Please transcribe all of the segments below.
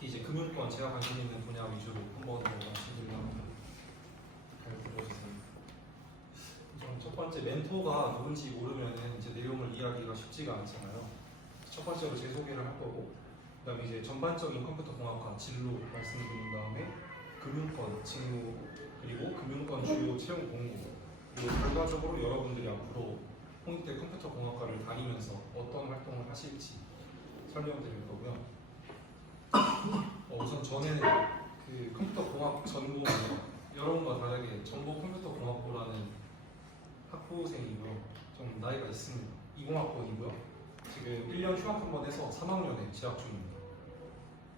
특히 이제 금융권 제가 관심 있는 분야 위주로 한번 더 말씀드리면 잘 들어주세요. 우선 첫 번째 멘토가 누군지 모르면은 이제 내용을 이해하기가 쉽지가 않잖아요. 첫 번째로 제 소개를 할 거고, 그다음에 이제 전반적인 컴퓨터 공학과 진로 말씀드린 다음에 금융권 직무 그리고 금융권 주요 채용 공고, 그리고 결과적으로 여러분들이 앞으로 홍익대 컴퓨터 공학과를 다니면서 어떤 활동을 하실지 설명드릴 거고요. 우선 저는 그 컴퓨터 공학 전공은 여러분과 다르게 전공 컴퓨터 공학부라는 학부생이고요. 좀 나이가 있습니다. 20학번이고요. 지금 1년 휴학 한번 해서 3학년에 재학 중입니다.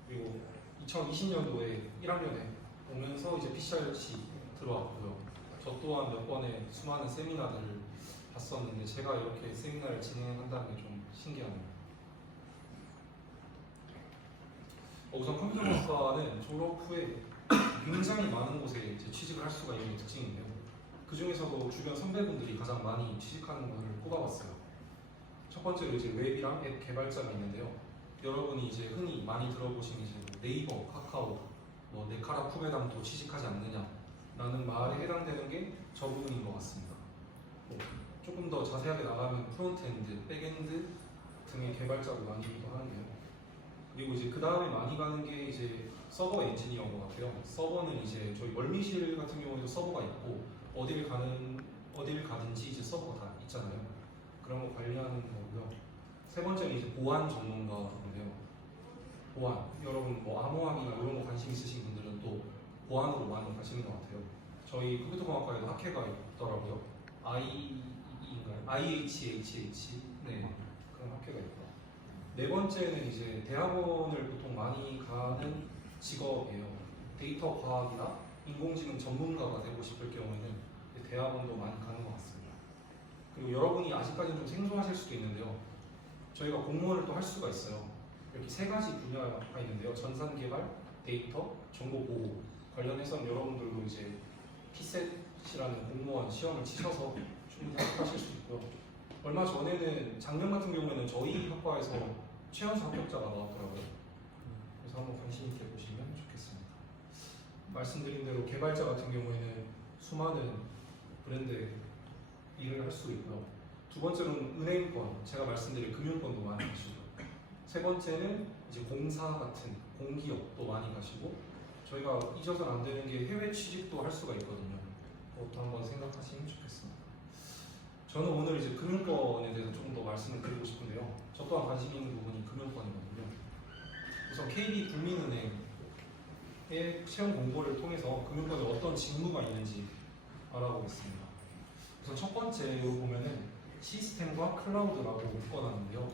그리고 2020년도에 1학년에 오면서 이제 PCRC 들어왔고요. 저 또한 몇 번의 수많은 세미나들을 봤었는데 제가 이렇게 세미나를 진행한다는 게 좀 신기합니다. 우선 컴퓨터공학과는 졸업 후에 굉장히 많은 곳에 이제 취직을 할 수가 있는 특징인데요. 그 중에서도 주변 선배분들이 가장 많이 취직하는 것을 꼽아봤어요. 첫 번째로 이제 웹이랑 앱 개발자가 있는데요. 여러분이 이제 흔히 많이 들어보신 이제 네이버, 카카오, 네카라 쿠베담도 취직하지 않느냐라는 말에 해당되는 게 저 부분인 것 같습니다. 조금 더 자세하게 나가면 프론트엔드, 백엔드 등의 개발자도 많이기도 하는데요. 그리고 이제 그 다음에 많이 가는 게 이제 서버 엔지니어인 것 같아요. 서버는 이제 저희 멀미실 같은 경우에도 서버가 있고 어딜 가든지 이제 서버가 다 있잖아요. 그런 거 관리하는 거고요. 세 번째는 이제 보안 전문가인데요. 보안, 여러분 뭐 암호화기나 이런 거 관심 있으신 분들은 또 보안으로 많이 가시는 것 같아요. 저희 컴퓨터공학과에도 학회가 있더라고요. IHHH 네, 그런 학회가 있고. 네 번째는 이제 대학원을 보통 많이 가는 직업이에요. 데이터 과학이나 인공지능 전문가가 되고 싶을 경우에는 대학원도 많이 가는 것 같습니다. 그리고 여러분이 아직까지는 좀 생소하실 수도 있는데요. 저희가 공무원을 또 할 수가 있어요. 이렇게 세 가지 분야가 있는데요. 전산개발, 데이터, 정보보호 관련해서는 여러분들도 이제 PSET이라는 공무원 시험을 치셔서 충분히 합격하실 수 있고요. 얼마 전에는 작년 같은 경우에는 저희 학과에서 최연소 합격자가 나왔더라고요. 그래서 한번 관심 있게 보시면 좋겠습니다. 말씀드린 대로 개발자 같은 경우에는 수많은 브랜드에 일을 할 수 있고요. 두 번째로는 은행권, 제가 말씀드린 금융권도 많이 가시죠. 세 번째는 이제 공사 같은 공기업도 많이 가시고, 저희가 잊어서는 안 되는 게 해외 취직도 할 수가 있거든요. 그것도 한번 생각하시면 좋겠습니다. 저는 오늘 이제 금융권에 대해서 조금 더 말씀을 드리고 싶은데요. 저 또한 관심 있는 부분이 금융권이거든요. 우선 KB 국민은행의 채용 공고를 통해서 금융권에 어떤 직무가 있는지 알아보겠습니다. 우선 첫 번째로 보면은 시스템과 클라우드라고 묶어놨는데요.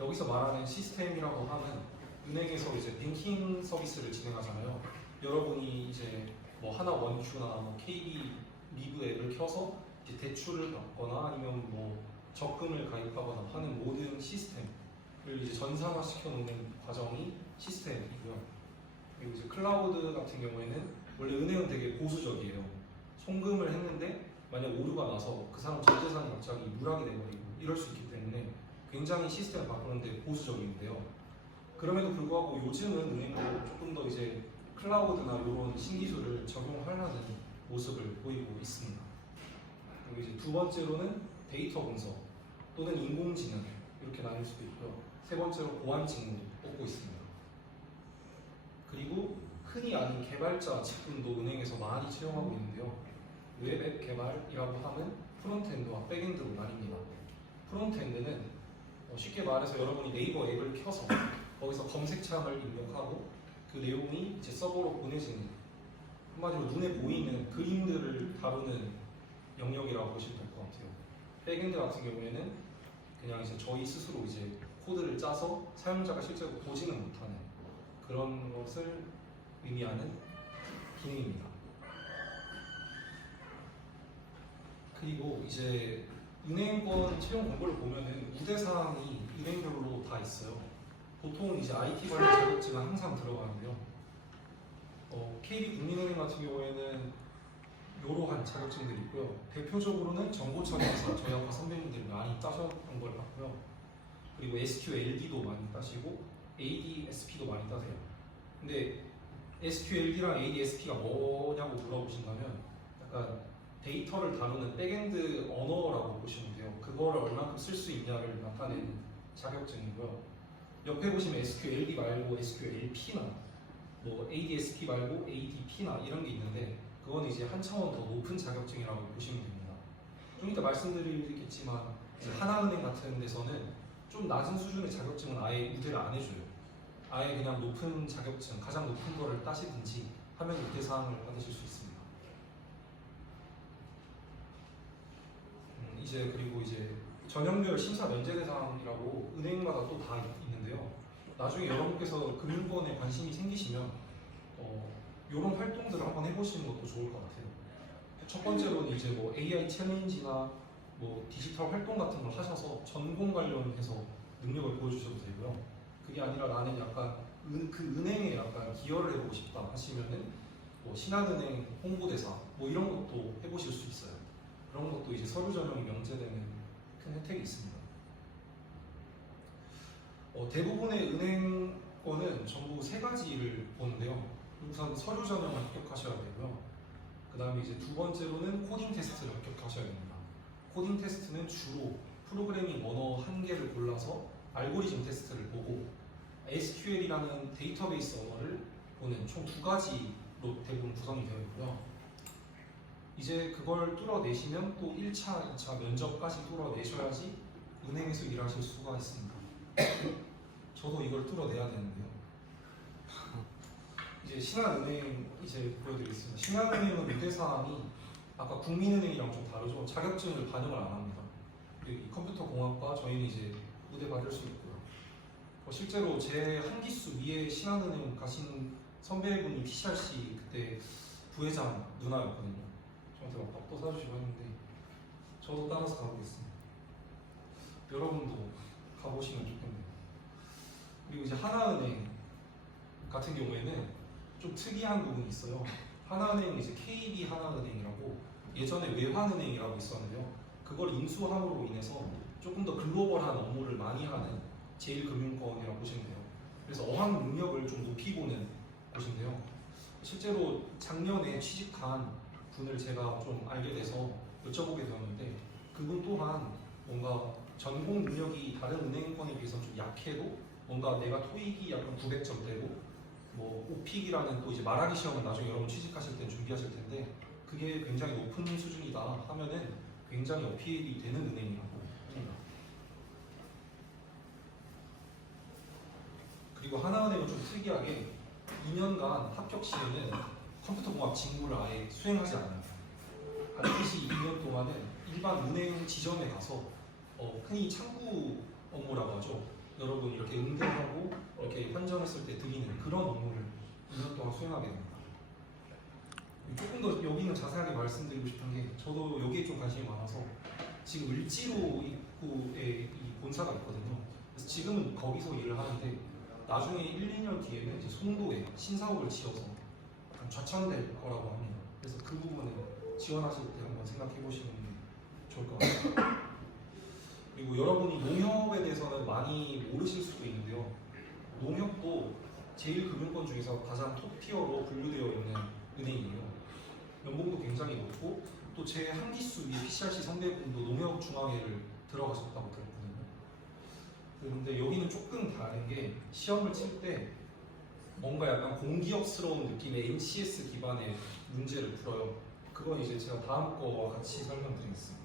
여기서 말하는 시스템이라고 하면 은행에서 이제 뱅킹 서비스를 진행하잖아요. 여러분이 이제 뭐 하나 원큐나 뭐 KB 리브 앱을 켜서 이제 대출을 받거나 아니면 뭐 적금을 가입하거나 하는 모든 시스템을 이제 전산화 시켜놓는 과정이 시스템이고요. 그리고 이제 클라우드 같은 경우에는 원래 은행은 되게 보수적이에요. 송금을 했는데 만약 오류가 나서 그 사람 전 재산이 갑자기 누락이 돼버리고 이럴 수 있기 때문에 굉장히 시스템을 바꾸는데 보수적인데요. 그럼에도 불구하고 요즘은 은행도 조금 더 이제 클라우드나 이런 신기술을 적용하려는 모습을 보이고 있습니다. 그리고 이제 두 번째로는 데이터 분석 또는 인공지능 이렇게 나뉠 수도 있고요. 세 번째로 보안 직무도 뽑고 있습니다. 그리고 흔히 아는 개발자 직군도 은행에서 많이 채용하고 있는데요. 웹앱 개발이라고 하면 프론트엔드와 백엔드로 나뉩니다. 프론트엔드는 쉽게 말해서 여러분이 네이버 앱을 켜서 거기서 검색창을 입력하고 그 내용이 이제 서버로 보내지는, 한마디로 눈에 보이는 그림들을 다루는 영역이라고 보시면 될 것 같아요. 백엔드 같은 경우에는 그냥 이제 저희 스스로 이제 코드를 짜서 사용자가 실제로 보지는 못하는 그런 것을 의미하는 기능입니다. 그리고 이제 은행권 채용 공고를 보면은 우대사항이 은행별로 다 있어요. 보통 이제 IT 관련 자격증은 항상 들어가는데요. KB 국민은행 같은 경우에는 이러한 자격증들이 있고요. 대표적으로는 정보처리사 저희 학과 선배님들이 많이 따셨던 걸 봤고요. 그리고 SQLD도 많이 따시고 ADSP도 많이 따세요. 근데 SQLD랑 ADSP가 뭐냐고 물어보신다면 약간 데이터를 다루는 백엔드 언어라고 보시면 돼요. 그거를 얼마큼 쓸 수 있냐를 나타내는 자격증이고요. 옆에 보시면 SQLD 말고 SQLP나 뭐 ADSP 말고 ADP나 이런 게 있는데 그건 이제 한 차원 더 높은 자격증이라고 보시면 됩니다. 좀 이따 말씀드리겠지만 이제 하나은행 같은 데서는 좀 낮은 수준의 자격증은 아예 우대를 안 해줘요. 아예 그냥 높은 자격증, 가장 높은 거를 따시든지 하면 우대 사항을 받으실 수 있습니다. 이제 그리고 이제 전형별 심사 면제 대상이라고 은행마다 또 다 있는데요. 나중에 여러분께서 금융권에 관심이 생기시면 이런 활동들을 한번 해보시는 것도 좋을 것 같아요. 첫 번째로는 이제 뭐 AI 챌린지나 뭐 디지털 활동 같은 걸 하셔서 전공 관련해서 능력을 보여주셔도 되고요. 그게 아니라 나는 약간 그 은행에 약간 기여를 해보고 싶다 하시면은 뭐 신한은행 홍보대사 뭐 이런 것도 해보실 수 있어요. 그런 것도 이제 서류 전형이 명제되는 큰 혜택이 있습니다. 대부분의 은행권은 전부 세 가지를 보는데요. 우선 서류 전형을 합격하셔야 되고요. 그 다음에 이제 두 번째로는 코딩 테스트를 합격하셔야 됩니다. 코딩 테스트는 주로 프로그래밍 언어 한 개를 골라서 알고리즘 테스트를 보고 SQL이라는 데이터베이스 언어를 보는 총 두 가지로 대부분 구성이 되어 있고요. 이제 그걸 뚫어내시면 또 1차, 2차 면접까지 뚫어내셔야지 은행에서 일하실 수가 있습니다. 저도 이걸 뚫어내야 되는데요. 이제 신한은행 이제 보여드리겠습니다. 신한은행은 우대사항이 아까 국민은행이랑 좀 다르죠. 자격증을 반영을 안 합니다. 그리고 이 컴퓨터공학과 저희는 이제 우대 받을 수 있고요. 실제로 제 한 기수 위에 신한은행 가신 선배분이 TCRC 그때 부회장 누나였거든요. 저한테 막 밥도 사주시고 했는데 저도 따라서 가보겠습니다. 여러분도 가보시면 좋겠네요. 그리고 이제 하나은행 같은 경우에는 좀 특이한 부분이 있어요. 하나은행은 이제 KB 하나은행이라고 예전에 외환은행이라고 있었는데요. 그걸 인수함으로 인해서 조금 더 글로벌한 업무를 많이 하는 제1금융권이라고 보시면 돼요. 그래서 어학 능력을 좀 높이 보는 곳인데요. 실제로 작년에 취직한 분을 제가 좀 알게 돼서 여쭤보게 되었는데 그분 또한 뭔가 전공 능력이 다른 은행권에 비해서 좀 약해도 뭔가 내가 토익이 약간 900점대고 뭐 오픽이라는 또 이제 말하기 시험은 나중에 여러분 취직하실 때 준비하실 텐데 그게 굉장히 높은 수준이다 하면은 굉장히 어필이 되는 은행이라고 합니다. 그리고 하나은행은 좀 특이하게 2년간 합격 시에는 컴퓨터공학 직무를 아예 수행하지 않아요. 반드시 2년 동안은 일반 은행 지점에 가서 흔히 창구 업무라고 하죠. 여러분 이렇게 응대하고 이렇게 환전했을 때 드리는 그런 업무를 2년 동안 수행하게 됩니다. 조금 더 여기는 자세하게 말씀드리고 싶은 게 저도 여기에 좀 관심이 많아서 지금 을지로 입구에 이 본사가 있거든요. 그래서 지금은 거기서 일을 하는데 나중에 1, 2년 뒤에는 이제 송도에 신사옥을 지어서 약간 좌천될 거라고 합니다. 그래서 그 부분을 지원하실 때 한번 생각해 보시는 게 좋을 것 같아요. 그리고 여러분이 농협에 대해서는 많이 모르실 수도 있는데요. 농협도 제1금융권 중에서 가장 톱티어로 분류되어 있는 은행이에요. 연봉도 굉장히 높고 또 제 한 기수 위에 PCRC 선배분도 농협중앙회를 들어가셨다고 들었거든요. 그런데 여기는 조금 다른 게 시험을 칠 때 뭔가 약간 공기업스러운 느낌의 MCS 기반의 문제를 풀어요. 그건 이제 제가 다음 거와 같이 설명드리겠습니다.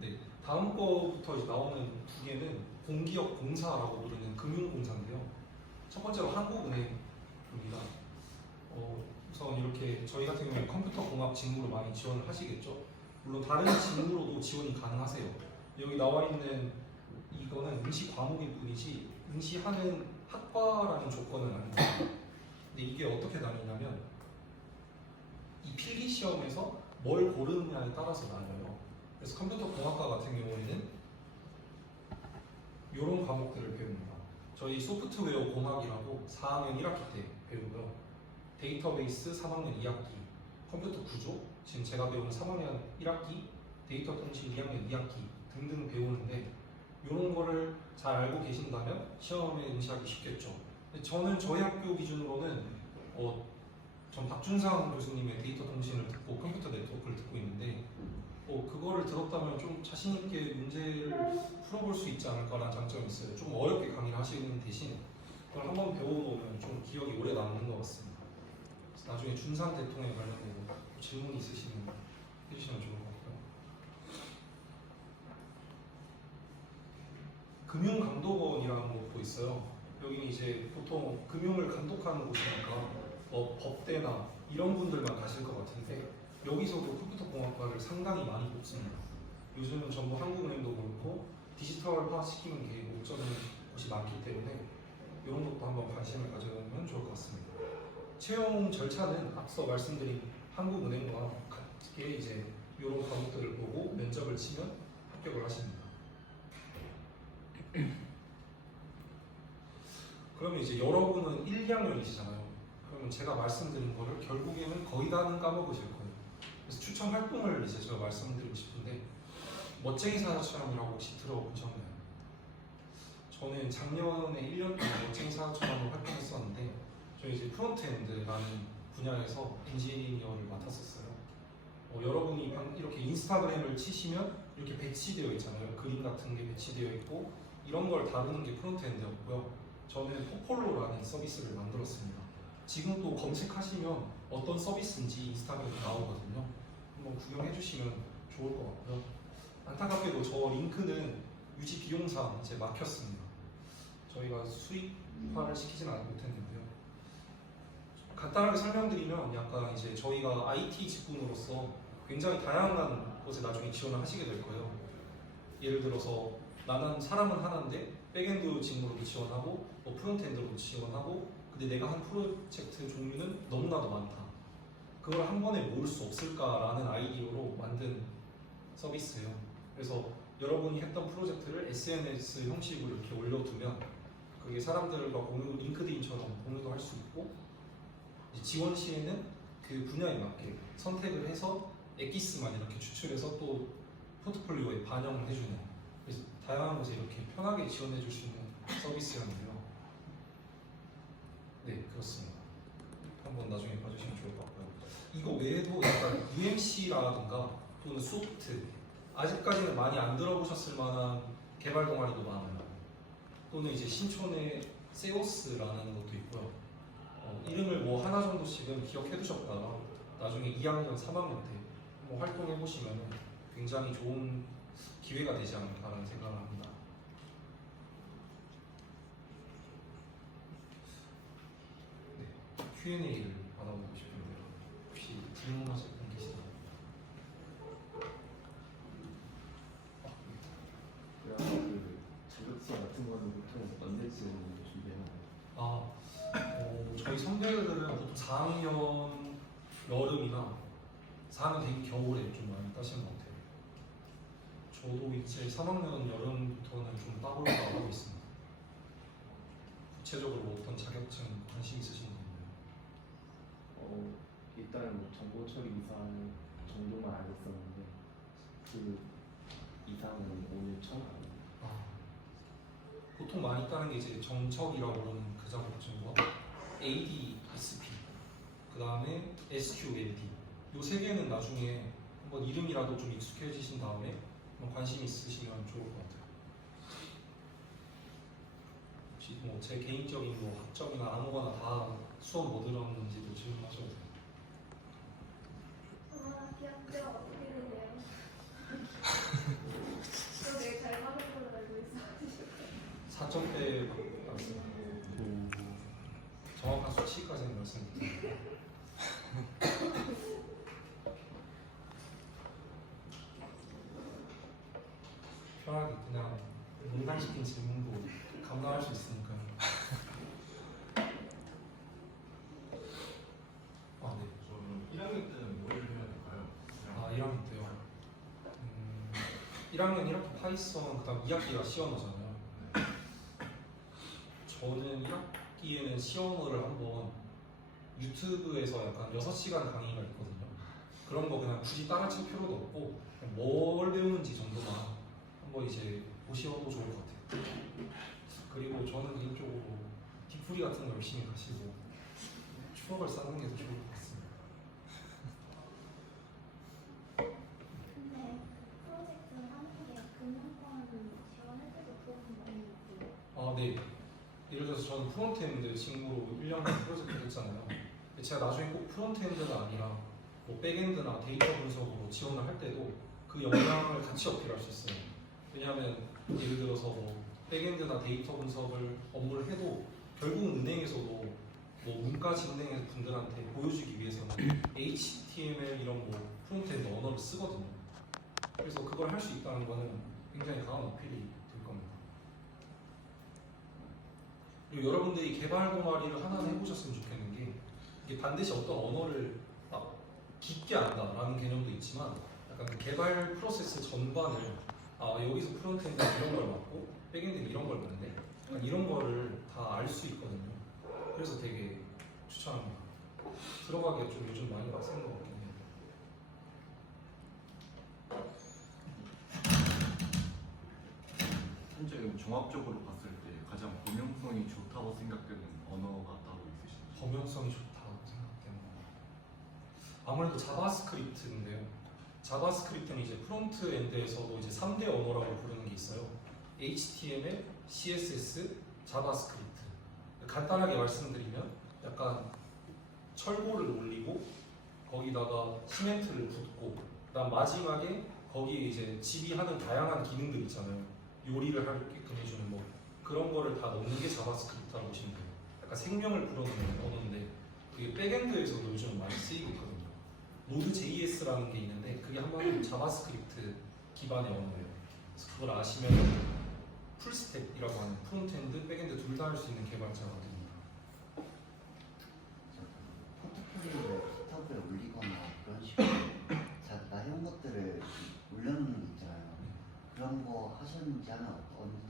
네, 다음 거부터 이제 나오는 두 개는 공기업 공사라고 부르는 금융공사인데요. 첫 번째로 한국은행입니다. 우선 이렇게 저희 같은 경우에 컴퓨터공학 직무로 많이 지원을 하시겠죠. 물론 다른 직무로도 지원이 가능하세요. 여기 나와 있는 이거는 응시 과목일 뿐이지 응시하는 학과라는 조건은 아닙니다. 근데 이게 어떻게 나뉘냐면 이 필기 시험에서 뭘 고르느냐에 따라서 나뉘어요. 그래서 컴퓨터공학과 같은 경우에는 이런 과목들을 배웁니다. 저희 소프트웨어 공학이라고 4학년 1학기 때 배우고요. 데이터베이스 3학년 2학기, 컴퓨터 구조, 지금 제가 배우는 3학년 1학기, 데이터 통신 2학년 2학기 등등 배우는데 이런 거를 잘 알고 계신다면 시험에 응시하기 쉽겠죠. 근데 저는 저희 학교 기준으로는 전 박준상 교수님의 데이터 통신을 듣고 컴퓨터 네트워크를 듣고 있는데 그거를 들었다면 좀 자신 있게 문제를 풀어볼 수 있지 않을까라는 장점이 있어요. 좀 어렵게 강의를 하시는 대신 그걸 한번 배워놓으면 좀 기억이 오래 남는 것 같습니다. 그래서 나중에 준상 대통에 관련된 질문 있으시면 해주시면 좋을 것 같고요. 금융감독원이라는 곳도 있어요. 여기는 이제 보통 금융을 감독하는 곳이니까 법대나 이런 분들만 가실 것 같은데 여기서도 컴퓨터공학과를 상당히 많이 뽑습니다. 요즘은 전부 한국은행도 그렇고 디지털화시키는 게 목적인 곳이 많기 때문에 이런 것도 한번 관심을 가져보면 좋을 것 같습니다. 채용 절차는 앞서 말씀드린 한국은행과 같게 이제 이런 과목들을 보고 면접을 치면 합격을 하십니다. 그러면 이제 여러분은 1, 2학년이시잖아요. 그러면 제가 말씀드린 거를 결국에는 거의 다는 까먹으실 거예요. 그래서 추천 활동을 이제 제가 말씀드리고 싶은데 멋쟁이 사자처럼이라고 혹시 들어보셨나요? 저는 작년에 1년 동안 멋쟁이 사자처럼으로 활동했었는데 저희 이제 프론트엔드라는 분야에서 엔지니어를 맡았었어요. 여러분이 이렇게 인스타그램을 치시면 이렇게 배치되어 있잖아요. 그림 같은 게 배치되어 있고 이런 걸 다루는 게 프론트엔드였고요. 저는 포폴로라는 서비스를 만들었습니다. 지금 또 검색하시면 어떤 서비스인지 인스타그램에 나오거든요. 한번 구경해 주시면 좋을 것 같고요. 안타깝게도 저 링크는 유지 비용상 이제 막혔습니다. 저희가 수익화를 시키지는 못했는데요. 간단하게 설명드리면 약간 이제 저희가 IT 직군으로서 굉장히 다양한 곳에 나중에 지원을 하시게 될 거예요. 예를 들어서 나는 사람은 하나인데 백엔드 직무로도 지원하고 프론트엔드로도 지원하고 근데 내가 한 프로젝트 종류는 너무나도 많다. 그걸 한 번에 모을 수 없을까라는 아이디어로 만든 서비스예요. 그래서 여러분이 했던 프로젝트를 SNS 형식으로 이렇게 올려두면 그게 사람들과 공유, 링크드인처럼 공유도 할 수 있고 지원 시에는 그 분야에 맞게 선택을 해서 엑기스만 이렇게 추출해서 또 포트폴리오에 반영을 해주는 그래서 다양한 곳에 이렇게 편하게 지원해 줄 수 있는 서비스였는데요. 네, 그렇습니다. 한번 나중에 봐주시면 좋을 것 같고요. 이거 외에도 약간 UMC라든가 또는 소프트 아직까지는 많이 안 들어보셨을 만한 개발 동아리도 많아요. 또는 이제 신촌에 세오스라는 것도 있고요. 이름을 뭐 하나 정도씩은 기억해 두셨다가 나중에 2학년, 3학년 때 뭐 활동해 보시면 굉장히 좋은 기회가 되지 않을까라는 생각을 합니다. 네, Q&A를 받아보고 싶은데요. 혹시 질문하실 분 계시나요? 그 자격증 같은 거는 보통 언제쯤 준비하나요? 저희 선배들은 보통 4학년 여름이나 4학년 되기 겨울에 좀 많이 따시는 것 같아요. 저도 이제 3학년 여름부터는 좀 따보려고 하고 있습니다. 구체적으로 어떤 자격증 관심 있으신 분 있나요? 일단은 뭐 정보 처리 이상 정도만 알겠었는데 그 이상은 오늘 처음 알아요. 보통 많이 따는 게 이제 정척이라고 부르는 그 자격증과 ADSP, 그 다음에 SQLD 이 세 개는 나중에 한번 이름이라도 좀 익숙해지신 다음에 관심 있으시면 좋을 것 같아요. 혹시 뭐 제 개인적인 뭐 학점이나 아무거나 다 수업 뭐 들었는지도 질문하셔도 돼요. 기억대가 어떻게 되세요? 저 되게 잘 맞은 걸로 알고 있어가지고 4점대 맞습니다. 정확한 수치까지는 말씀 못드릴게요. 편하게 그냥 농담시킨 질문도 감당할 수 있으니까요. 네. 저는 1학년 때는 뭘 해야 될까요? 1학년 때요. 1학년 1학기 파이썬, 그 다음 2학기가 시언어잖아요. 저는 1학기에는 시언어를 한번 유튜브에서 약간 6시간 강의가 있거든요. 그런 거 그냥 굳이 따라칠 필요도 없고 그냥 뭘 배우는지 정도만 한번 이제 보셔도 좋을 것 같아요. 그리고 저는 개인적으로 뒷풀이 같은 거 열심히 가시고 추억을 쌓는 게 더 좋을 것 같습니다. 근데 프로젝트 하는 게 금융권 지원해주고 도움 많이 있고. 아, 네. 예를 들어서 저는 프론트엔드 친구로 1년 프로젝트 했잖아요. 근데 제가 나중에 꼭 프론트엔드가 아니라 뭐 백엔드나 데이터 분석으로 지원을 할 때도 그 역량을 같이 어필할 수 있어요. 왜냐하면 예를 들어서 뭐 백엔드나 데이터 분석을 업무를 해도 결국은 은행에서도 뭐 문과직 은행 분들한테 보여주기 위해서는 HTML 이런 뭐 프론트엔드 언어를 쓰거든요. 그래서 그걸 할 수 있다는 거는 굉장히 강한 어필이 될 겁니다. 그리고 여러분들이 개발 동아리를 하나 해보셨으면 좋겠는 게 이게 반드시 어떤 언어를 막 깊게 안다라는 개념도 있지만 약간 그 개발 프로세스 전반을 여기서 프론트엔드 이런 걸 맡고 백엔드 이런 걸 맡네 약간 이런 거를 다 알 수 있거든요. 그래서 되게 추천합니다. 들어가기가 좀 요즘 많이 빡센 것 같긴 해요. 현재 종합적으로 봤을 때 가장 범용성이 좋다고 생각되는 언어가 따로 있으신지? 범용성이 좋다고 생각되는 거 아무래도 자바스크립트인데요. 자바스크립트는 이제 프론트엔드에서도 이제 3대 언어라고 부르는 게 있어요. HTML, CSS, 자바스크립트. 간단하게 말씀드리면 약간 철골을 올리고 거기다가 시멘트를 붓고 그다음 마지막에 거기에 이제 집이 하는 다양한 기능들 있잖아요. 요리를 하게끔 해주는 뭐 그런 거를 다 넣는 게 자바스크립트라고 보시면 돼요. 약간 생명을 불어넣는 언어인데 그게 백엔드에서도 요즘 많이 쓰이고 있거든요. 노드.js라는 게 있는데 그게 한마디로 자바스크립트 기반의 언어예요. 그래서 그걸 아시면 풀스택이라고 하는 프론트엔드, 백엔드 둘 다 할 수 있는 개발자가 됩니다. 포트폴리오를 깃허브에 올리거나 그런 식으로 자기가 해온 것들을 올려놓는 게 있잖아요. 그런 거 하셨는지 하면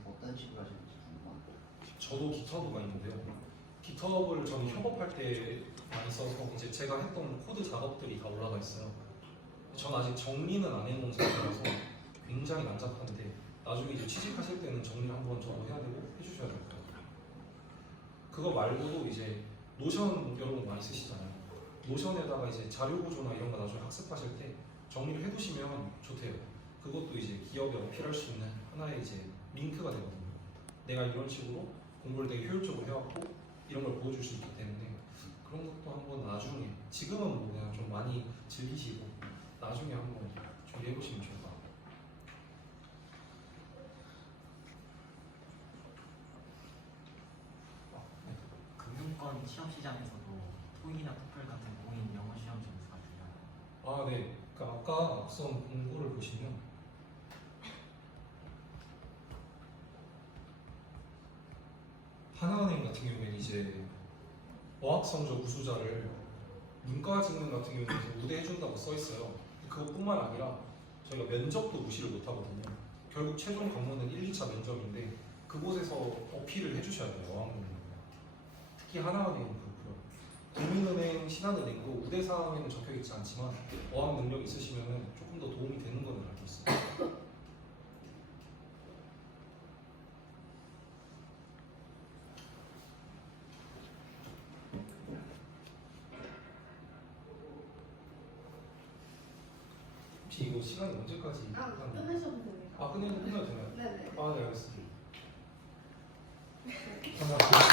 어떤 식으로 하셨는지 궁금합니다. 저도 깃허브가 있는데요. 깃허브를 저는 협업할 때 많이 써서 이제 제가 했던 코드 작업들이 다 올라가 있어요. 전 아직 정리는 안 해놓은 상태라서 굉장히 난잡한데 나중에 이제 취직하실 때는 정리를 한번 저도 해야 되고 해주셔야 될 것 같아요. 그거 말고도 이제 노션 여러분 많이 쓰시잖아요. 노션에다가 이제 자료 구조나 이런 거 나중에 학습하실 때 정리를 해두시면 좋대요. 그것도 이제 기업에 어필할 수 있는 하나의 이제 링크가 되거든요. 내가 이런 식으로 공부를 되게 효율적으로 해왔고 이런 걸 보여줄 수 있기 때문에 그런 것도 한번 나중에 지금은 뭐 그냥 좀 많이 즐기시고 나중에 한번 준비해보시면 좋을 것 같아요. 금융권 시험 시장에서도 토익이나 토플 같은 공인 영어 시험 점수가 중요해요. 아, 네. 그러니까 아까 앞선 공고를 보시면 하나은행 같은 경우에는 이제 어학 성적 우수자를 문과직능 같은 경우에는 우대해준다고 써 있어요. 그것뿐만 아니라 저희가 면접도 무시를 못 하거든요. 결국 최종 관문은 1, 2차 면접인데 그곳에서 어필을 해주셔야 돼요. 어학능력. 특히 하나은행은 그렇고요. 국민은행, 신한은행도 우대사항에는 적혀있지 않지만 어학 능력 있으시면 조금 더 도움이 되는 건 알고 있어요. 혹시 이거 시간이 언제까지 하나요? 끝내셔도 됩니다. 끝내도 되나요? 네네. 네, 알겠습니다. 감사합니다.